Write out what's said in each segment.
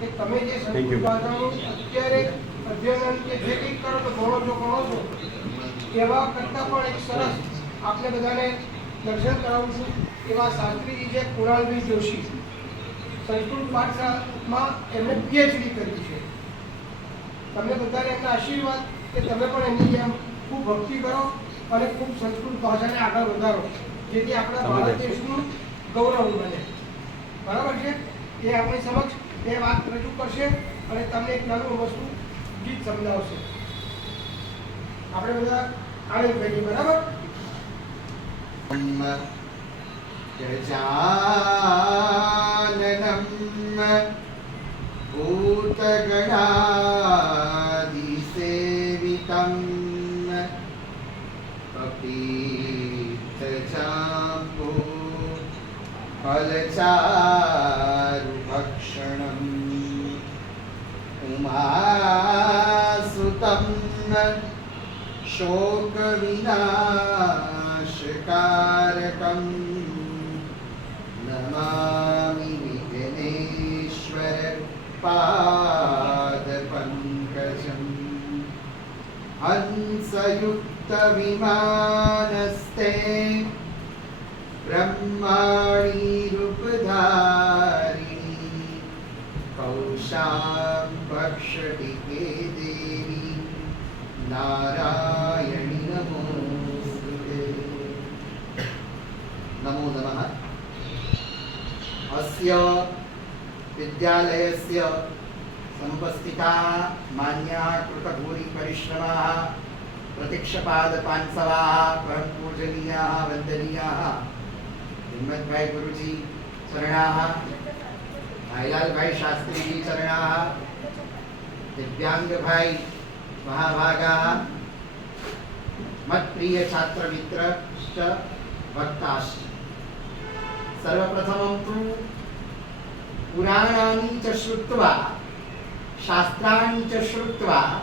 કે તમે જે સંસ્કૃત ભાષાનું અત્યારે અધ્યયન કે જે કંઈક કરો તો ભણો જો ભણો છો. એવા કરતાં પણ એક સરસ આપણે બધાને દર્શન કરાવું છું એવા શાસ્ત્રીજી છે કુણાલભાઈ જોશી. સંસ્કૃત ભાષામાં એમણે પીએચડી કરી છે. તમને બધાને એમના આશીર્વાદ કે તમે પણ એની જેમ ખૂબ ભક્તિ કરો અને ખૂબ સંસ્કૃત ભાષાને આગળ વધારો જેથી આપણા ભારત દેશનું ગૌરવ બને. બરાબર છે? એ આપણી સમક્ષ તે વાત રજૂ કરશે અને તમને એક નાનું વસ્તુ ગીત સમજાવશે. આપણે બધા આનંદ ભાઈ બરાબર? ગજાનનમ ભૂતગણા फलचारुभक्षणम् उमासुतं शोकविनाशकारकं नमामि विघ्नेश्वर पादपङ्कजम् हंसयुक्तविमानस्ते ब्रह्माणि रूपधारिणी कौशां भक्षटिके देवी नारायणि नमोऽस्तुते नमो नमः अस्य विद्यालयस्य समुपस्थिताः मान्याः कृतभूरिपरिश्रमाः प्रतीक्षपादपान्सवाः परमपूजनीयाः वन्दनीयाः હિંમતભાઈ ગુરુજી ચરણાહ, ભાઈલાલભાઈ શાસ્ત્રીજી ચરણાહ, દિવ્યાંગભાઈ મહાભાગા, મતપ્રિય છાત્ર મિત્ર ભક્તાશ્ચ સર્વપ્રથમં તુ પુરાણાની ચ શ્રુત્વા, શાસ્ત્રાણી ચ શ્રુત્વા,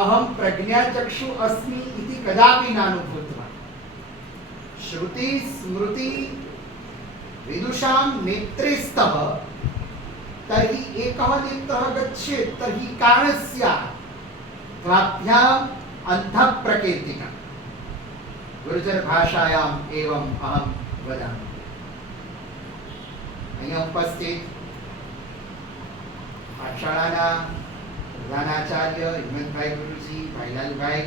અહમ પ્રજ્ઞાચક્ષુ અસ્મિ ઇતિ કદાપી નાનુભૂત્વા. શ્રુતિ, સ્મૃતિ विदुषां नेत्रे स्तः तर्हि एकः नेत्रः गच्छेत् तर्हि कारणं स्यात् द्वाभ्याम् अन्धप्रकीर्तिका गुर्जरभाषायाम् एवम् अहं वदामि અહીંયા ઉપસ્થિત પાઠશાળાના પ્રધાનાચાર્ય હિંમતભાઈ ગુરુજી ભાઈલાલભાઈ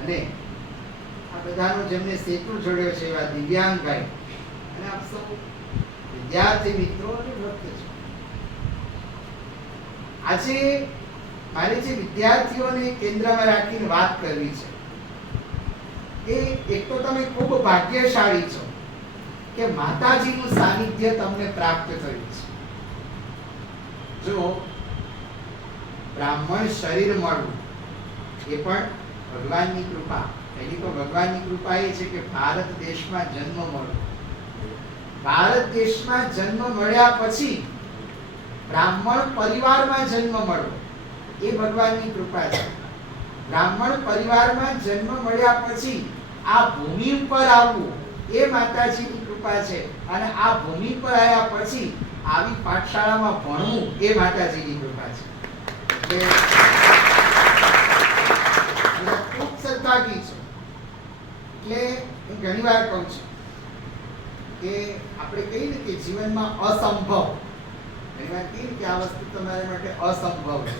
અને આ બધાનો જેમને સેતુ જોડ્યો છે એવા દિવ્યાંગભાઈ અને આપ સૌ વિદ્યાર્થી મિત્રો અને ભક્ત છો. આજે મારે જે વિદ્યાર્થીઓને કેન્દ્રમાં રાખીને વાત કરવી છે, એ એક તો તમે ખૂબ ભાગ્યશાળી છો કે માતાજીનું સાનિધ્ય તમને પ્રાપ્ત થયું છે. જો બ્રાહ્મણ શરીર મળવું, એ પણ ભગવાનની કૃપા. એની તો ભગવાનની કૃપા એ છે કે ભારત દેશમાં જન્મ મળ્યો ભારત દેશમાં જન્મ મળ્યા પછી બ્રાહ્મણ પરિવારમાં જન્મ મળવો એ ભગવાનની કૃપા છે. બ્રાહ્મણ પરિવારમાં જન્મ મળ્યા પછી આ ભૂમિ ઉપર આવવું એ માતાજીની કૃપા છે. અને આ ભૂમિ પર આવ્યા પછી આવી પાઠશાળામાં ભણવું એ માતાજીની કૃપા છે એટલે એટલે ખૂબ સદભાગી છું એટલે હું ઘણીવાર કહું છું કે આપણે કહીએ ને કે જીવનમાં અસંભવ ઘણીવાર કહીએ ને કે આ વસ્તુ તમારા માટે અસંભવ છે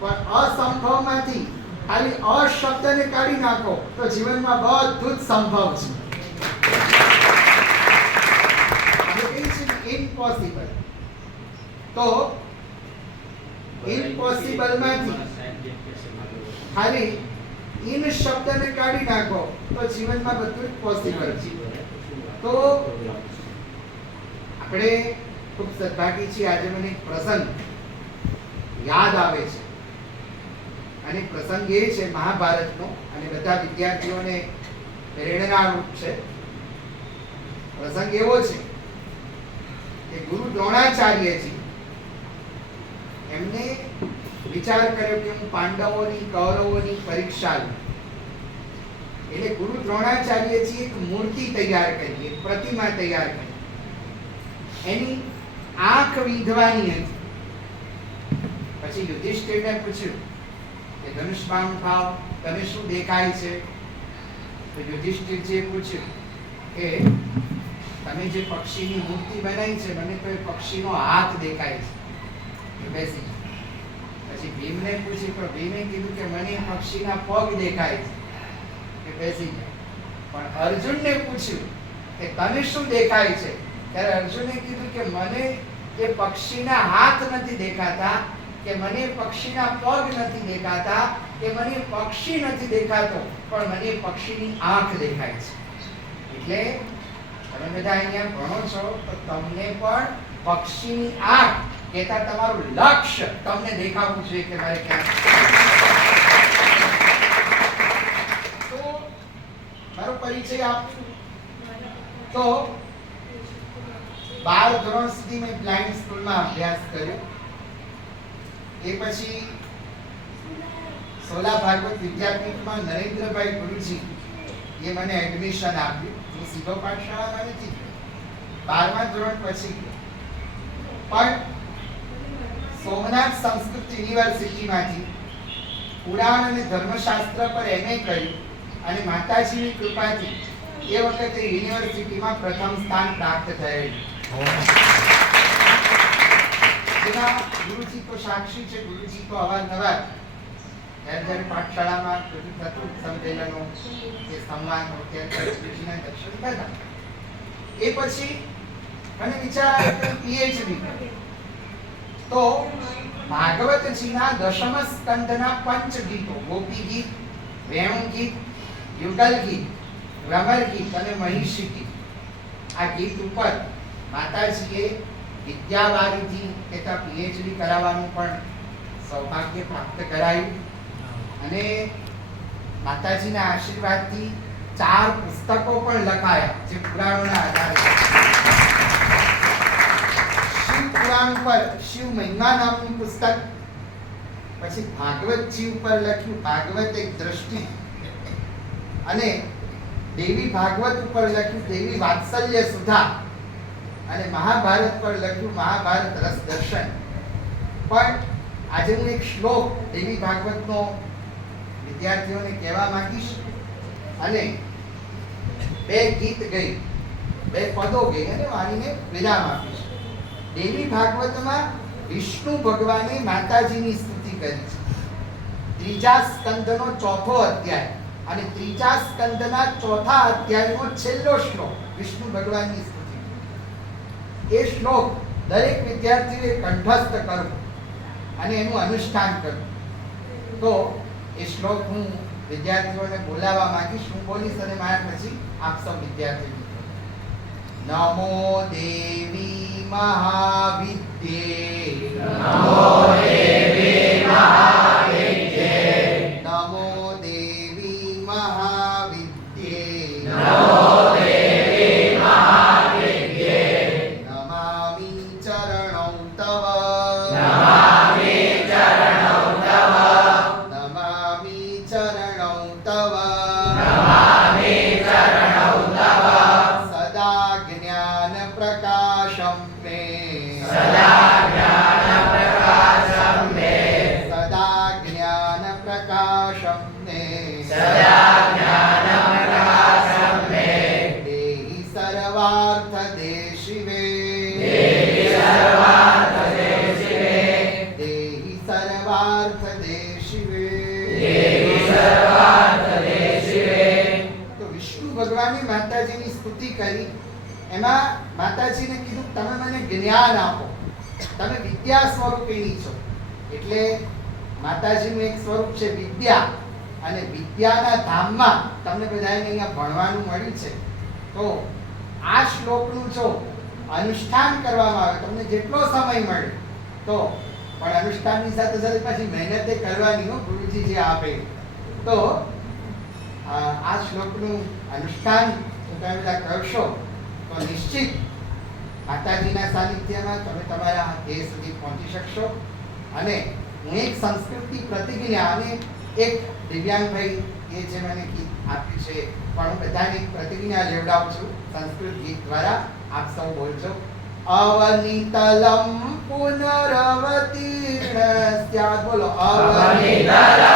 પણ અસંભવમાંથી ખાલી અ શબ્દને કાઢી નાખો તો જીવનમાં બધું જ સંભવ છે આપણે કહીએ છીએ ને ઇમ્પોસિબલ તો ઇમ્પોસિબલમાંથી ખાલી ઇન શબ્દને કાઢી નાખો તો જીવનમાં બધું જ પોસિબલ છે તો આપણે ખૂબ સદભાગી છીએ. આજે મને એક પ્રસંગ યાદ આવે છે. અને પ્રસંગ એ છે મહાભારતનો અને બધા વિદ્યાર્થીઓને પ્રેરણારૂપ છે. પ્રસંગ એવો છે કે ગુરુ દ્રોણાચાર્યજી એમને વિચાર કર્યો કે હું પાંડવોની, કૌરવોની પરીક્ષા લઉં એટલે ગુરુ દ્રોણાચાર્યજી એક મૂર્તિ તૈયાર કરી, એક પ્રતિમા તૈયાર કરી. એની આંખ વીંધવાની હતી. પછી યુધિષ્ઠિરને પૂછ્યું કે ધનુષ્માન ભાવ તમે શું દેખાય છે? તો યુધિષ્ઠિરજીએ પૂછ્યું કે તમે જે પક્ષીની મૂર્તિ બનાવી છે, મને તો એ પક્ષીનો હાથ દેખાય છે. બેસી પછી ભીમને પૂછ્યું તો ભીમે કીધું કે મને પક્ષીના પગ દેખાય છે. કે બેસી જાય પણ અર્જુનને પૂછ્યું કે તને શું દેખાય છે? ત્યારે અર્જુને કીધું કે મને એ પક્ષીના હાથ નથી દેખાતા, કે મને પક્ષીના પગ નથી દેખાતા, કે મને પક્ષી નથી દેખાતો, પણ મને પક્ષીની આંખ દેખાય છે. એટલે તમે બધા અહીંયા ભણો છો, તો તમને પણ પક્ષીની આંખ કહેતા તમારું લક્ષ્ય તમને દેખાવું જોઈએ કે મારે ક્યાં તો મારો પરિચય આપું? તો બાર ધોરણ સુધી મેં બ્લાઇન્ડ સ્કૂલમાં અભ્યાસ કર્યો. એ પછી સોલા ભાગવત વિદ્યાપીઠમાં નરેન્દ્રભાઈ ગુરુજી એ મને એડમિશન આપ્યું. હું સીધો પાઠશાળામાં નથી બારમા ધોરણ પછી પણ સોમનાથ સંસ્કૃત યુનિવર્સિટીમાંથી પુરાણ અને ધર્મશાસ્ત્ર પર એમએ કર્યું અને માતાજીની કૃપાથી એ વખતે યુનિવર્સિટીમાં પ્રથમ સ્થાન પ્રાપ્ત થયેલું. જેના ગુરુજી તો સાક્ષી છે, ગુરુજી તો અવારનવાર જ્યારે જ્યારે પાઠશાળામાં બધું થતું કે સંવાદો ત્યારે દર્શન થતા એ પછી મને વિચાર પીએચડી તો ભાગવતજીના દશમ સ્કંદના પંચ ગીતો ગોપી ગીત વેણુ ગીત યુગલ ગીત રમર ગીત અને મહિષી ગીત આ ગીત ઉપર માતાજીએ વિદ્યાવારીથી કહેતા પીએચડી કરાવવાનું પણ સૌભાગ્ય પ્રાપ્ત કરાયું. અને માતાજીના આશીર્વાદથી ચાર પુસ્તકો પણ લખાયા જે પુરાણોના આધારે. શિવ પુરાણ પર શિવ મહિમા નામનું પુસ્તક, પછી ભાગવતજી ઉપર લખ્યું, ભાગવત એક દ્રષ્ટિ. અને દેવી ભાગવત ઉપર લખ્યું, દેવી વાત્સલ્ય સુધા. અને મહાભારત પર લખ્યું મહાભારત રસ દર્શન. પણ આજે હું એક શ્લોક દેવી ભાગવતનો વિદ્યાર્થીઓને કહેવા માંગીશ. અને બે ગીત ગઈ, બે પદો ગઈ અને વાણીને વિરામ આપીશ. દેવી ભાગવતમાં વિષ્ણુ ભગવાને માતાજીની સ્તુતિ કરી છે. ત્રીજા સ્કંદનો ચોથો અધ્યાય અને ત્રીજા સ્કંદના ચોથા અધ્યાયનો છેલ્લો શ્લોક વિષ્ણુ ભગવાનની એ શ્લોક દરેક વિદ્યાર્થીએ કંઠસ્થ કરવો અને એનું અનુષ્ઠાન કરવું. તો એ શ્લોક હું વિદ્યાર્થીઓને બોલાવવા માંગીશ. હું બોલીશ અને મારા પછી આપ સૌ વિદ્યાર્થી નમો દેવી મહાવિદ્યે. નમો દેવી મહાવિદ્યે. ఉత్తవా માતાજીની કરી, એમાં માતાજીને કીધું તમે મને જ્ઞાન આપો. તમે વિદ્યા સ્વરૂપિણી છો. એટલે માતાજીનું એક સ્વરૂપ છે વિદ્યા. અને વિદ્યાના ધામમાં તમને બધાને અહીંયા ભણવાનું મળ્યું છે. તો આ શ્લોકનું જો અનુષ્ઠાન કરવામાં આવે, તમને જેટલો સમય મળે, તો પણ અનુષ્ઠાનની સાથે સાથે પાછી મહેનતે કરવાની હો ગુરુજી જે આપે. તો આ શ્લોકનું અનુષ્ઠાન કરશો. તો નિશ્ચિત માતાજીના સાનિધ્યમાં તમે તમારા ધ્યેય સુધી પહોંચી શકશો. અને હું એક સંસ્કૃતિ પ્રતિજ્ઞા અને એક દિવ્યાંગભાઈ એ જે મને આપ્યું છે, પણ હું બધાને એક પ્રતિજ્ઞા લેવડાવું છું. સંસ્કૃત ગીત દ્વારા આપ સૌ બોલજો. અવનિતલમ પુનરવતીર્ણસ્ય બોલો અવનિતરમ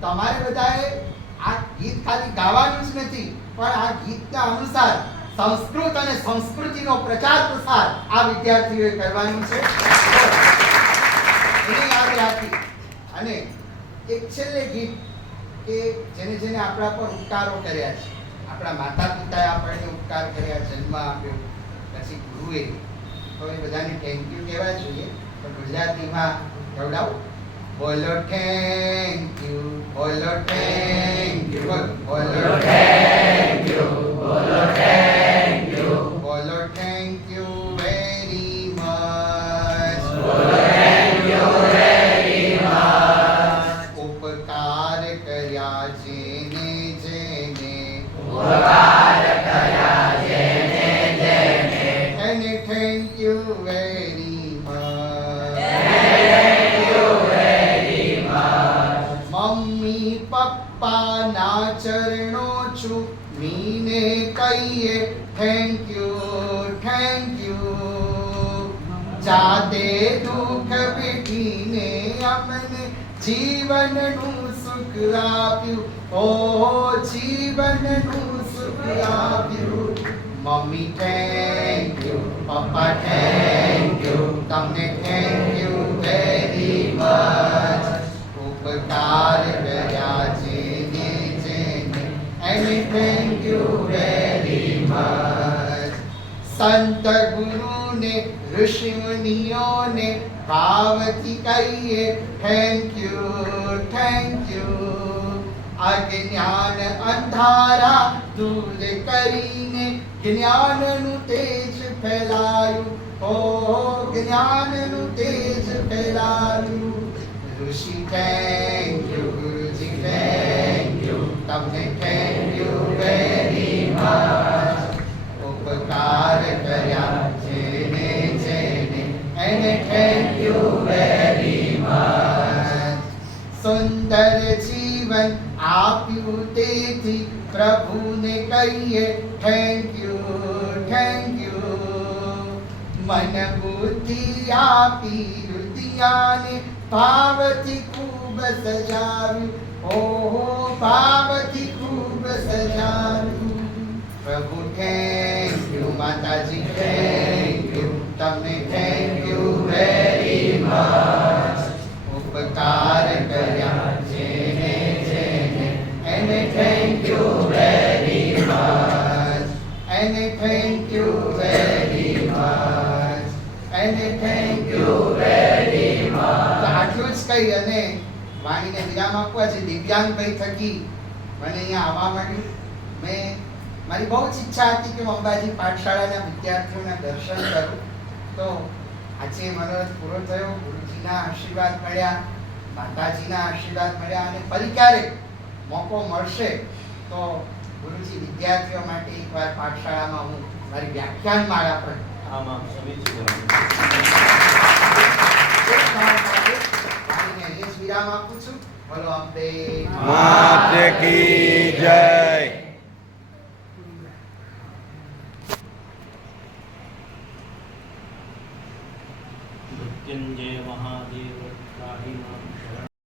તમારે બધાએ આ ગીત ખાલી ગાવાનું જ નથી પણ આ ગીતના અનુસાર સંસ્કૃત અને સંસ્કૃતિનો પ્રચાર પ્રસાર આ વિદ્યાર્થીઓએ કરવાનું છે. એ યાદ રાખી. અને એક છેલ્લે ગીત કે જેને જેને આપણા પર ઉપકારો કર્યા છે. આપણા માતા પિતાએ આપણને ઉપકાર કર્યા જન્મ આપ્યો પછી ગુરુએ તો એ બધાને થેન્ક યુ કહેવા જોઈએ. પણ ગુજરાતીમાં ગવડાવું. બોલો થેન્ક યુ બોલો થેન્ક યુ બોલો થેન્ક યુ બોલો થેન્ક જીવનનું સુખ આપ્યું ઓ જીવનનું સુખ આપ્યું mummy thank you papa thank you તમને થેન્ક યુ વેરી મચ ઉપકાર કર્યા જેને જેને એને થેન્ક યુ વેરી મચ સંત ગુરુને ઋષિ મુનિઓને ભાવથી કહીએ થેન્ક યુ થેન્ક યુ અજ્ઞાન અંધારા દૂર કરીને જ્ઞાનનું તેજ ફેલાયું. ઓ જ્ઞાનનું તેજ ફેલાયું. ઋષિ thank you guruji thank you તમને થેન્ક યુ વેરી મચ ઉપકાર કર્યા જેને જેને. એને થેન્ક સુંદર જીવન આપ્યું તેથી પ્રભુને કહીએ થેન્ક યુ થેન્ક યુ મન બુદ્ધિ આપી રુદિયાને ભાવથી ખૂબ સજાવ્યું ઓહો ભાવથી ખૂબ સજાવ્યું પ્રભુ thank you Mataji thank you તમને થેન્ક યુ વેરી આટલું જ કહી અને વાણીને વિરામ આપવા છે. દિવ્યાંગભાઈ થકી મને અહીંયા આવવા મળ્યું મેં, મારી બહુ જ ઈચ્છા હતી કે હું અંબાજી પાઠશાળાના વિદ્યાર્થીઓના દર્શન કરું. તો આજે મનોરથ પૂરો થયો ગુરુજીના આશીર્વાદ મળ્યા માતાજીના આશીર્વાદ મળ્યા અને ફરી ક્યારેક મોકો મળશે તો ગુરુજી વિદ્યાર્થીઓ માટે એકવાર પાઠશાળામાં હું મારી વ્યાખ્યાન માળા જ વિરામ આપું છું. બોલો અંબે કી જય.